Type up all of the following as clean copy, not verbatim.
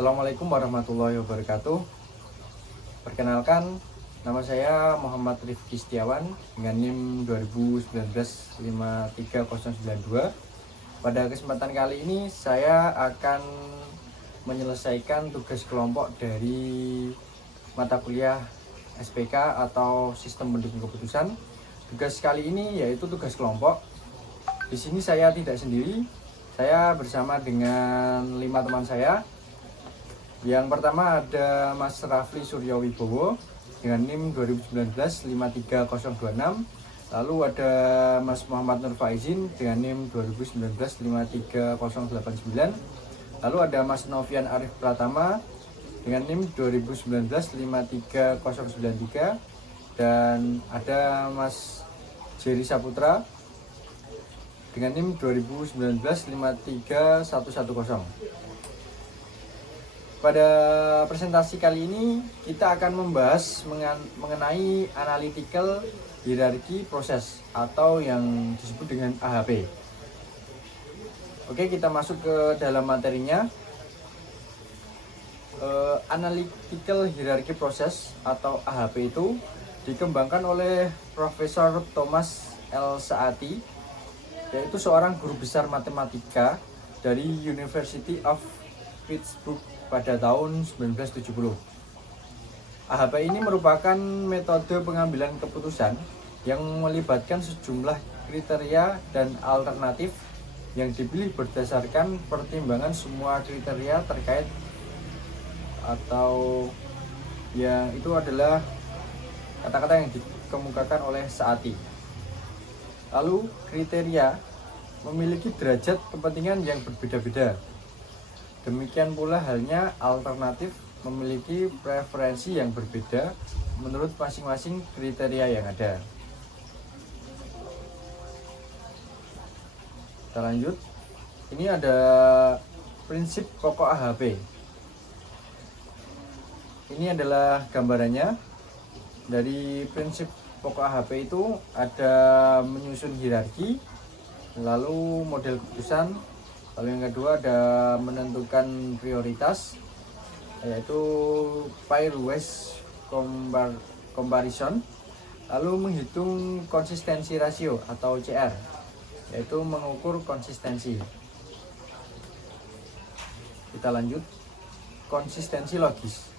Assalamualaikum warahmatullahi wabarakatuh. Perkenalkan, nama saya Muhammad Rifki Setiawan dengan NIM 2019-53092. Pada kesempatan kali ini saya akan menyelesaikan tugas kelompok dari mata kuliah SPK atau Sistem Pendukung Keputusan. Tugas kali ini yaitu tugas kelompok. Di sini saya tidak sendiri, saya bersama dengan 5 teman saya. Yang pertama ada Mas Rafli Suryawibowo dengan NIM 2019-53026. Lalu ada Mas Muhammad Nur Faizin dengan NIM 2019-53089. Lalu ada Mas Novian Arif Pratama dengan NIM 2019-53093. Dan ada Mas Jerry Saputra dengan NIM 2019-53110. Pada presentasi kali ini kita akan membahas mengenai analytical hierarchy proses atau yang disebut dengan AHP. Oke, kita masuk ke dalam materinya. Analytical hierarchy process atau AHP itu dikembangkan oleh Profesor Thomas L. Saati, yaitu seorang guru besar matematika dari University of Pittsburgh pada tahun 1970. AHP ini merupakan metode pengambilan keputusan yang melibatkan sejumlah kriteria dan alternatif yang dipilih berdasarkan pertimbangan semua kriteria terkait, atau yang itu adalah kata-kata yang dikemukakan oleh Saati. Lalu kriteria memiliki derajat kepentingan yang berbeda-beda. Demikian pula halnya alternatif memiliki preferensi yang berbeda menurut masing-masing kriteria yang ada. Kita lanjut. Ini ada prinsip pokok AHP. Ini adalah gambarannya. Dari prinsip pokok AHP itu ada menyusun hierarki, lalu model keputusan, lalu yang kedua ada menentukan prioritas, yaitu pairwise comparison, lalu menghitung konsistensi rasio atau CR, yaitu mengukur konsistensi. Kita lanjut. Konsistensi logis.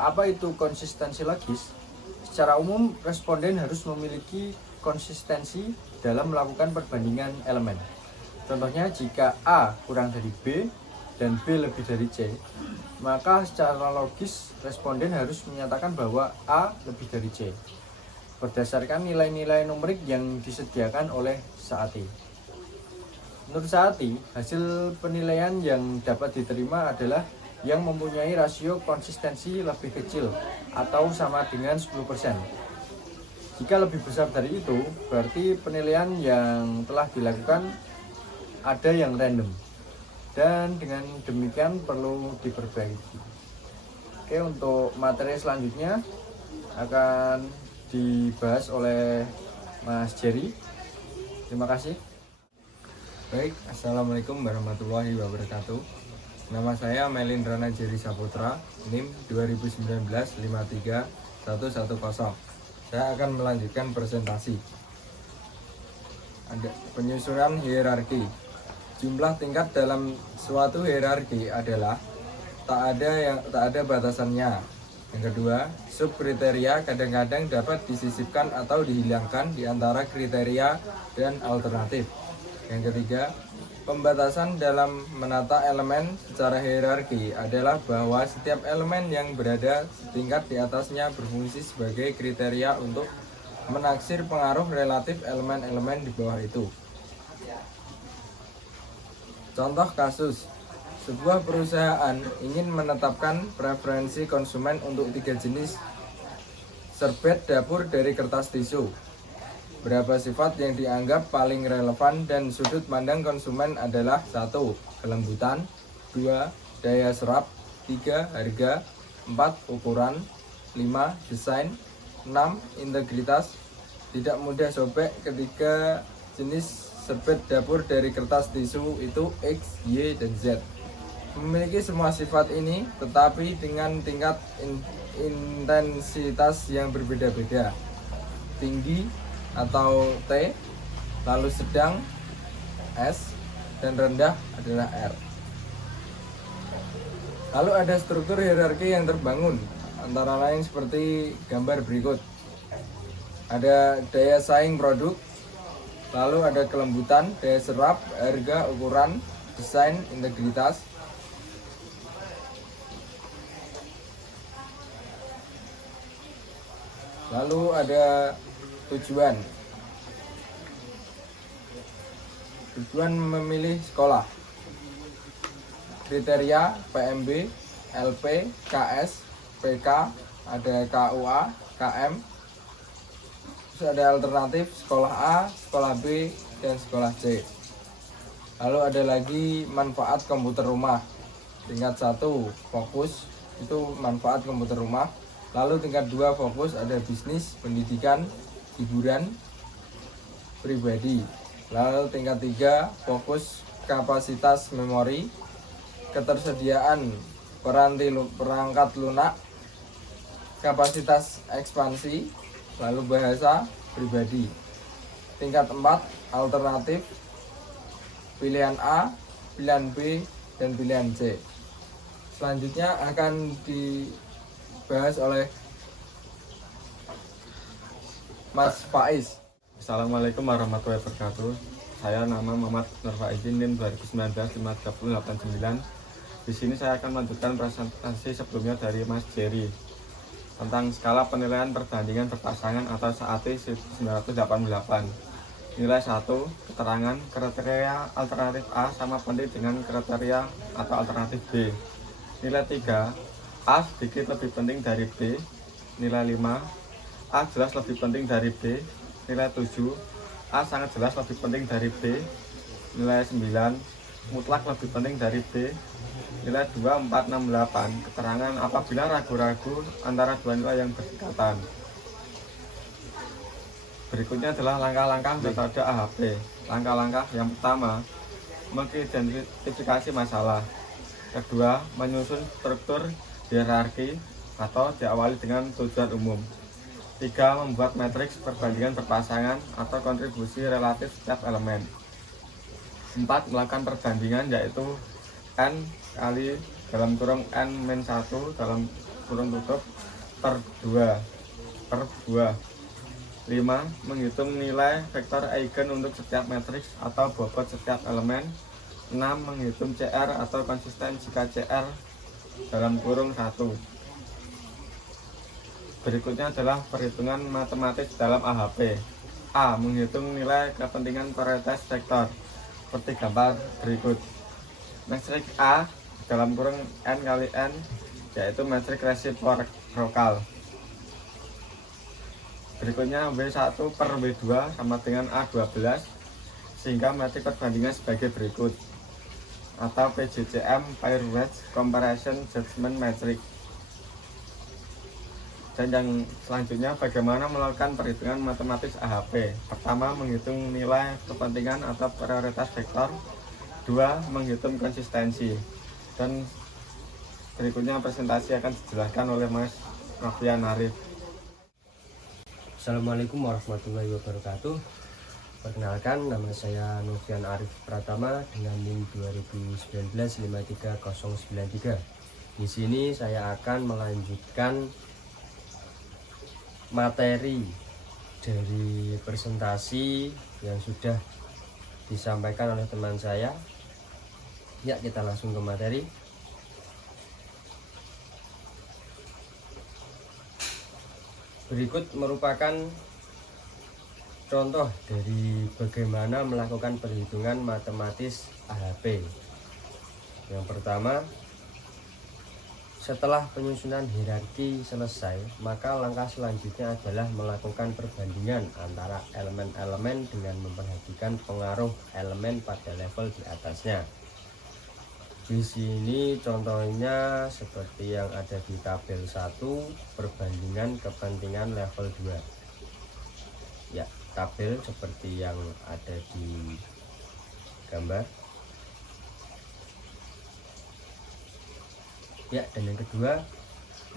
Apa itu konsistensi logis? Secara umum, responden harus memiliki konsistensi dalam melakukan perbandingan elemen. Contohnya, jika A kurang dari B dan B lebih dari C, maka secara logis responden harus menyatakan bahwa A lebih dari C berdasarkan nilai-nilai numerik yang disediakan oleh Saati. Menurut Saati, hasil penilaian yang dapat diterima adalah yang mempunyai rasio konsistensi lebih kecil atau sama dengan 10%. Jika lebih besar dari itu, berarti penilaian yang telah dilakukan ada yang random, dan dengan demikian perlu diperbaiki. Oke, untuk materi selanjutnya akan dibahas oleh Mas Jerry. Terima kasih. Baik, Assalamualaikum warahmatullahi wabarakatuh. Nama saya Melindrana Jerry Saputra, NIM 2019-53110. Saya akan melanjutkan presentasi. Ada penyusunan hierarki. Jumlah tingkat dalam suatu hierarki adalah tak ada batasannya. Yang kedua, sub kriteria kadang-kadang dapat disisipkan atau dihilangkan di antara kriteria dan alternatif. Yang ketiga, pembatasan dalam menata elemen secara hierarki adalah bahwa setiap elemen yang berada setingkat di atasnya berfungsi sebagai kriteria untuk menaksir pengaruh relatif elemen-elemen di bawah itu. Contoh kasus, sebuah perusahaan ingin menetapkan preferensi konsumen untuk 3 jenis serbet dapur dari kertas tisu. Berapa sifat yang dianggap paling relevan dan sudut pandang konsumen adalah 1. Kelembutan, 2. Daya serap, 3. Harga, 4. Ukuran, 5. Desain, 6. Integritas, tidak mudah sobek. Ketiga jenis serbet dapur dari kertas tisu itu X, Y, dan Z. memiliki semua sifat ini, tetapi dengan tingkat intensitas yang berbeda-beda. Tinggi atau T, lalu sedang S, dan rendah adalah R. Lalu ada struktur hierarki yang terbangun, antara lain seperti gambar berikut. Ada daya saing produk, lalu ada kelembutan, daya serap, harga, ukuran, desain, integritas. Lalu ada tujuan. Tujuan memilih sekolah. Kriteria PMB, LP, KS, PK, ada KUA, KM. Terus ada alternatif sekolah A, sekolah B, dan sekolah C. Lalu ada lagi manfaat komputer rumah. Tingkat 1 fokus itu manfaat komputer rumah. Lalu tingkat 2 fokus ada bisnis, pendidikan, hiburan, pribadi. Lalu tingkat 3 fokus kapasitas memori, ketersediaan perangkat lunak, kapasitas ekspansi, lalu bahasa pribadi. Tingkat 4 alternatif, pilihan A, pilihan B, dan pilihan C. Selanjutnya akan dibahas oleh Mas Faiz. Assalamualaikum warahmatullahi wabarakatuh. Saya nama Muhammad Nur Faizin, NIM 2019-53089. Di sini saya akan melanjutkan presentasi sebelumnya dari Mas Jerry tentang skala penilaian perbandingan berpasangan atau SAT 1988. Nilai 1, keterangan kriteria alternatif A sama penting dengan kriteria atau alternatif B. Nilai 3, A sedikit lebih penting dari B. Nilai 5, A jelas lebih penting dari B. Nilai 7, A sangat jelas lebih penting dari B. Nilai 9, mutlak lebih penting dari B. Nilai 2, 4, 6, 8, keterangan apabila ragu-ragu antara dua nilai yang berdekatan. Berikutnya adalah langkah-langkah metode AHP. Langkah-langkah yang pertama, mengidentifikasi masalah. Kedua, menyusun struktur hierarki atau diawali dengan tujuan umum. 3, membuat matriks perbandingan berpasangan atau kontribusi relatif setiap elemen. 4, melakukan perbandingan yaitu N kali dalam kurung N-1 dalam kurung tutup per 2 per buah. 5, menghitung nilai vektor eigen untuk setiap matriks atau bobot setiap elemen. 6, menghitung CR atau konsisten jika CR dalam kurung 1. Berikutnya adalah perhitungan matematis dalam AHP. A, menghitung nilai kepentingan prioritas vektor seperti gambar berikut. Metrik A dalam kurung N kali N yaitu metrik resiprokal. Berikutnya W1 per W2 sama dengan A12 sehingga metrik perbandingan sebagai berikut, atau PJCM Pair Wedge Comparison Judgment Metric. Dan yang selanjutnya bagaimana melakukan perhitungan matematis AHP. Pertama, menghitung nilai kepentingan atau prioritas vektor. 2, menghitung konsistensi. Dan berikutnya presentasi akan dijelaskan oleh Mas Novian Arif. Assalamualaikum warahmatullahi wabarakatuh. Perkenalkan, nama saya Novian Arif Pratama dengan NIM 2019-53093. Di sini saya akan melanjutkan materi dari presentasi yang sudah disampaikan oleh teman saya. Ya, kita langsung ke materi. Berikut merupakan contoh dari bagaimana melakukan perhitungan matematis AHP. Yang pertama, setelah penyusunan hierarki selesai, maka langkah selanjutnya adalah melakukan perbandingan antara elemen-elemen dengan memperhatikan pengaruh elemen pada level di atasnya. Di sini contohnya seperti yang ada di tabel 1, perbandingan kepentingan level 2. Ya, tabel seperti yang ada di gambar. Ya, dan yang kedua,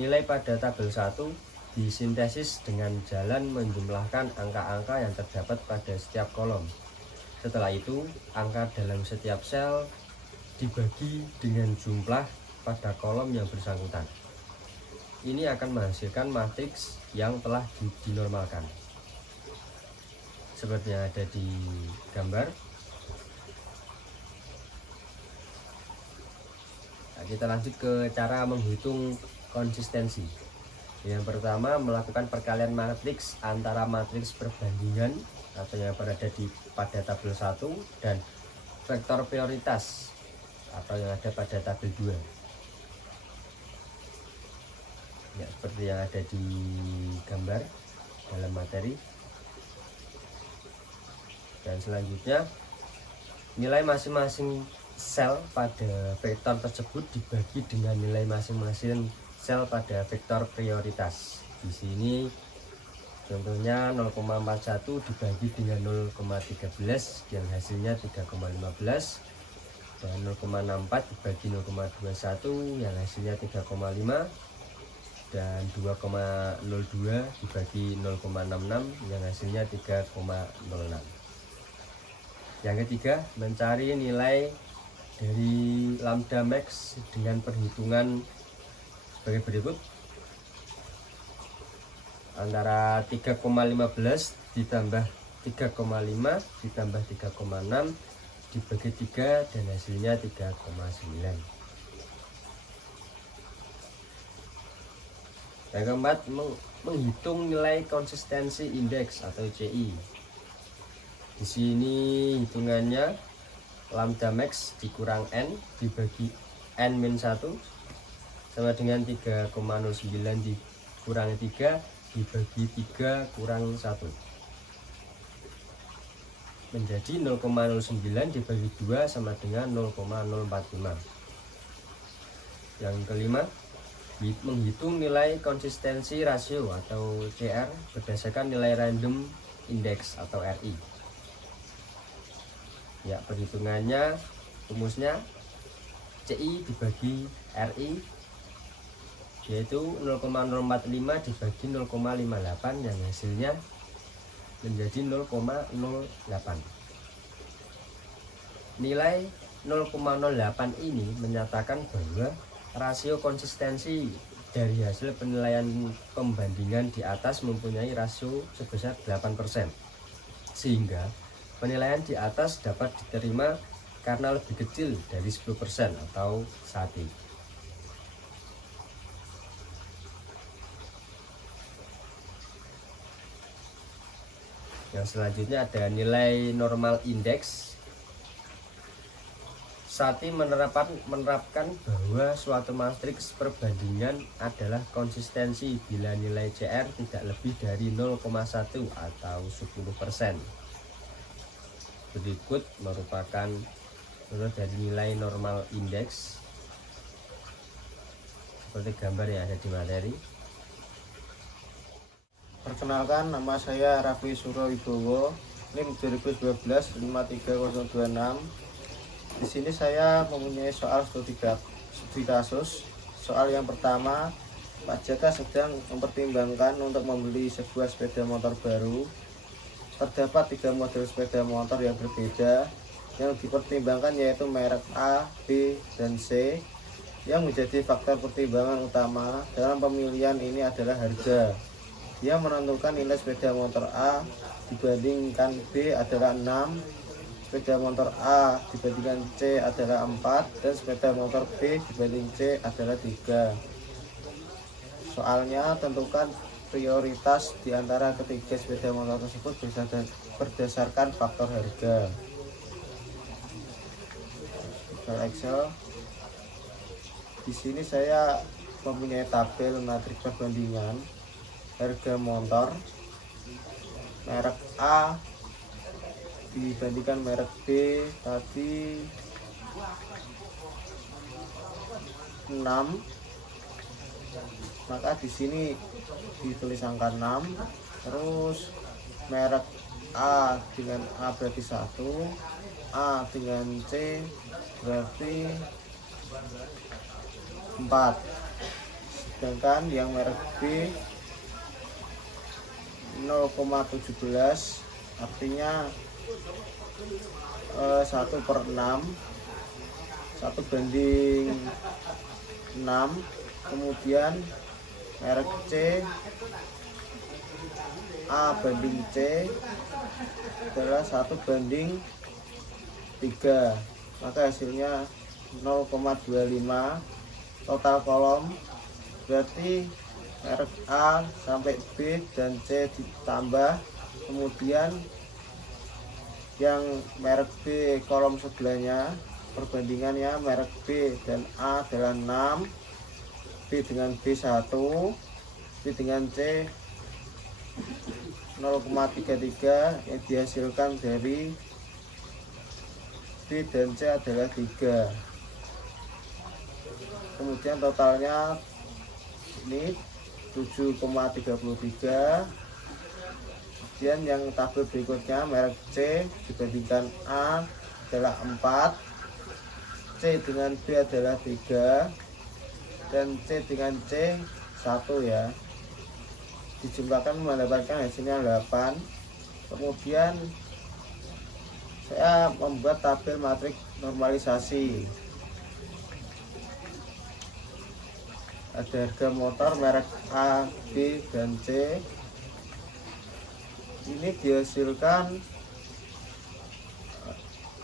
nilai pada tabel 1 disintesis dengan jalan menjumlahkan angka-angka yang terdapat pada setiap kolom. Setelah itu, angka dalam setiap sel dibagi dengan jumlah pada kolom yang bersangkutan. Ini akan menghasilkan matriks yang telah dinormalkan. Seperti yang ada di gambar. Nah, kita lanjut ke cara menghitung konsistensi. Yang pertama, melakukan perkalian matriks antara matriks perbandingan atau yang berada pada tabel 1 dan vektor prioritas atau yang ada pada tabel 2. Ya, seperti yang ada di gambar dalam materi. Dan selanjutnya, nilai masing-masing sel pada vektor tersebut dibagi dengan nilai masing-masing sel pada vektor prioritas. Di sini contohnya 0,41 dibagi dengan 0,13 yang hasilnya 3,15, dan 0,64 dibagi 0,21 yang hasilnya 3,5, dan 2,02 dibagi 0,66 yang hasilnya 3,06. Yang ketiga, mencari nilai dari lambda max dengan perhitungan sebagai berikut. Antara 3,15 ditambah 3,5 ditambah 3,6 dibagi 3 dan hasilnya 3,9. Yang keempat, menghitung nilai konsistensi indeks atau CI. Di sini hitungannya lambda max dikurang n dibagi n-1 sama dengan 3,09 dikurangi 3 dibagi 3 kurang 1 menjadi 0,09 dibagi 2 sama dengan 0,045. Yang kelima, menghitung nilai konsistensi rasio atau CR berdasarkan nilai random index atau RI. Ya, perhitungannya rumusnya CI dibagi RI yaitu 0,045 dibagi 0,58 yang hasilnya menjadi 0,08. Nilai 0,08 ini menyatakan bahwa rasio konsistensi dari hasil penilaian pembandingan di atas mempunyai rasio sebesar 8%, sehingga penilaian di atas dapat diterima karena lebih kecil dari 10% atau 1. Yang selanjutnya ada nilai normal indeks. Sati menerapkan bahwa suatu matriks perbandingan adalah konsistensi bila nilai CR tidak lebih dari 0,1 atau 10%. Berikut merupakan contoh dari nilai normal indeks seperti gambar yang ada di materi. Perkenalkan, nama saya Raffi Surowibowo, NIM 2012 53026. Di sini saya mempunyai soal studi kasus. Soal yang pertama, Pak Jaka sedang mempertimbangkan untuk membeli sebuah sepeda motor baru. Terdapat 3 model sepeda motor yang berbeda. Yang dipertimbangkan yaitu merek A, B, dan C. Yang menjadi faktor pertimbangan utama dalam pemilihan ini adalah harga. Dia menentukan nilai sepeda motor A dibandingkan B adalah 6, sepeda motor A dibandingkan C adalah 4, dan sepeda motor B dibanding C adalah 3. Soalnya, tentukan prioritas di antara ketiga sepeda motor tersebut berdasarkan faktor harga. Excel. Di sini saya mempunyai tabel matriks perbandingan harga motor merek A dibandingkan merek B tadi 6, maka di sini ditulis angka 6. Terus merek A dengan A berarti 1, A dengan C berarti 4. Sedangkan yang merek B 0,17, artinya 1/6, 1/6. Kemudian merek C, A banding C adalah 1/3, maka hasilnya 0,25. Total kolom berarti merek A sampai B dan C ditambah, kemudian yang merek B kolom sebelahnya perbandingannya merek B dan A adalah 6, B dengan B 1, B dengan C 0,33, yang dihasilkan dari B dan C adalah 3. Kemudian totalnya ini 7,33. Kemudian yang tabel berikutnya merek C dibandingkan A adalah 4, C dengan B adalah 3, dan C dengan C 1 ya. Dijumlahkan mendapatkan hasilnya 8. Kemudian saya membuat tabel matrik normalisasi. Ada harga motor merek A, B, dan C. Ini dihasilkan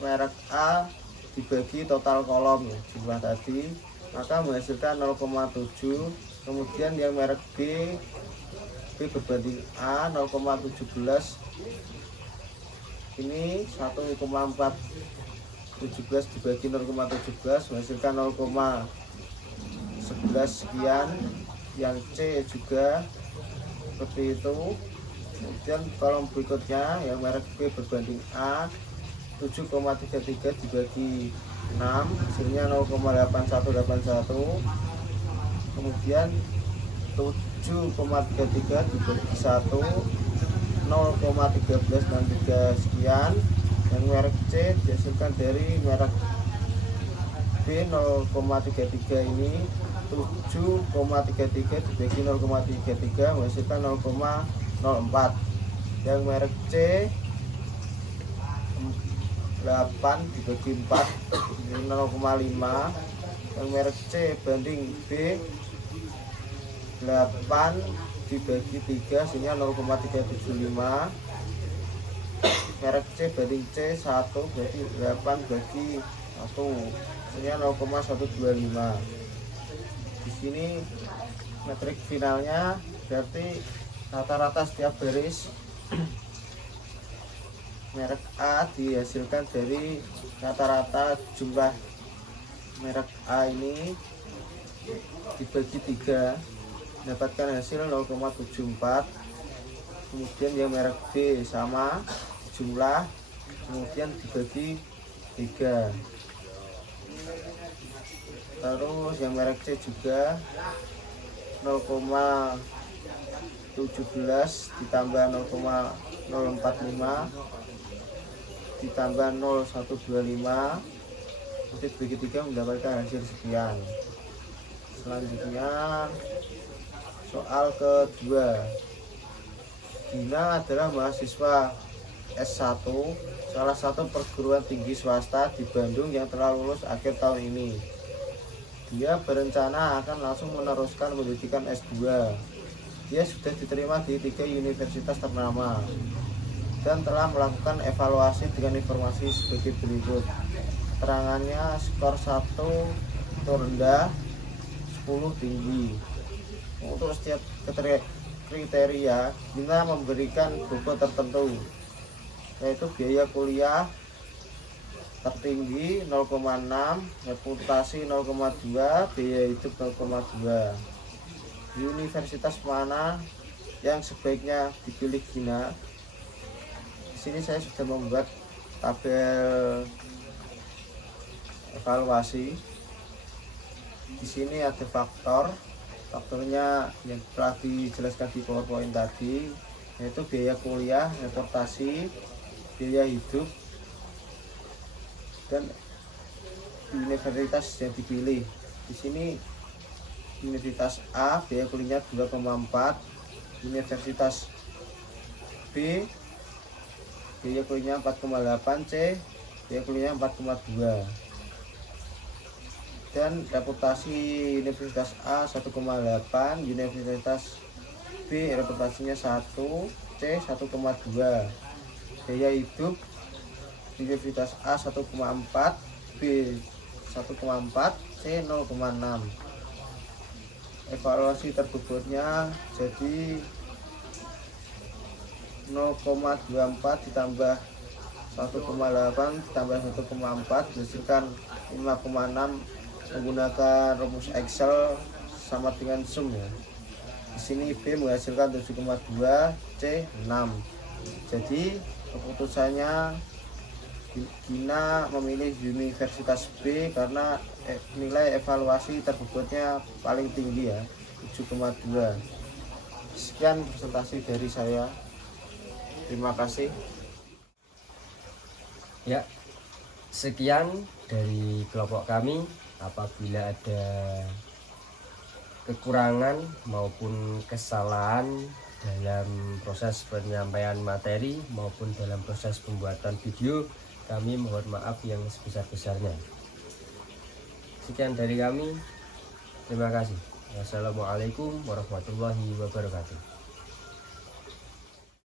merek A dibagi total kolom ya, jumlah tadi, maka menghasilkan 0,7. Kemudian yang merek B berbanding A 0,17, ini 1,417 dibagi 0,17 menghasilkan 0,11 sekian. Yang C juga seperti itu. Kemudian kolom berikutnya yang merek B berbanding A 7,33 dibagi 6 hasilnya 0,8181. Kemudian 7,33 dibagi 1 0,1363 sekian. Yang merek C dihasilkan dari merek B 0,33 ini 7,33 dibagi 0,33 menghasilkan 0,04. Yang merek C 8 dibagi 4 ini 0,5. Yang merek C banding B 8 dibagi 3 sehingga 0,375. Merek C banding C 1 berarti 8 bagi 1 sehingga 0,125. Di sini metrik finalnya berarti rata-rata setiap baris merek A dihasilkan dari rata-rata jumlah merek A ini dibagi 3 mendapatkan hasil 0,74. Kemudian yang merek B sama jumlah, kemudian dibagi 3. Terus yang merek C juga 0,17 ditambah 0,045 ditambah 0,125 dibagi 3 mendapatkan hasil sekian. Selanjutnya soal kedua. Dina adalah mahasiswa S1 salah satu perguruan tinggi swasta di Bandung yang telah lulus akhir tahun ini. Dia berencana akan langsung meneruskan pendidikan S2. Dia sudah diterima di 3 universitas ternama dan telah melakukan evaluasi dengan informasi sebagai berikut. Keterangannya skor 1 itu rendah, 10 tinggi. Untuk setiap kriteria Dina memberikan bobot tertentu, yaitu biaya kuliah tertinggi 0,6, reputasi 0,2, biaya hidup 0,2. Di universitas mana yang sebaiknya dipilih Dina? Di sini saya sudah membuat tabel evaluasi. Di sini ada faktornya yang telah dijelaskan di PowerPoint tadi, yaitu biaya kuliah, reputasi, biaya hidup, dan universitas yang dipilih. Di sini Universitas A biaya kuliahnya 2,4, Universitas B biaya kuliahnya 4,8, C biaya kuliahnya 4,2. Dan reputasi Universitas A 1,8, Universitas B reputasinya 1, C 1,2. Biaya hidup Universitas A 1,4, B 1,4, C 0,6. Evaluasi terbobotnya jadi 0,24 ditambah 1,8 ditambah 1,4 dihasilkan 5,6 menggunakan rumus Excel sama dengan sum ya. Di sini B menghasilkan 7,2, C 6. Jadi keputusannya Gina memilih Universitas B karena nilai evaluasi terbobotnya paling tinggi ya, 7,2. Sekian presentasi dari saya. Terima kasih. Ya, sekian dari kelompok kami. Apabila ada kekurangan maupun kesalahan dalam proses penyampaian materi maupun dalam proses pembuatan video, kami mohon maaf yang sebesar-besarnya. Sekian dari kami. Terima kasih. Wassalamualaikum warahmatullahi wabarakatuh.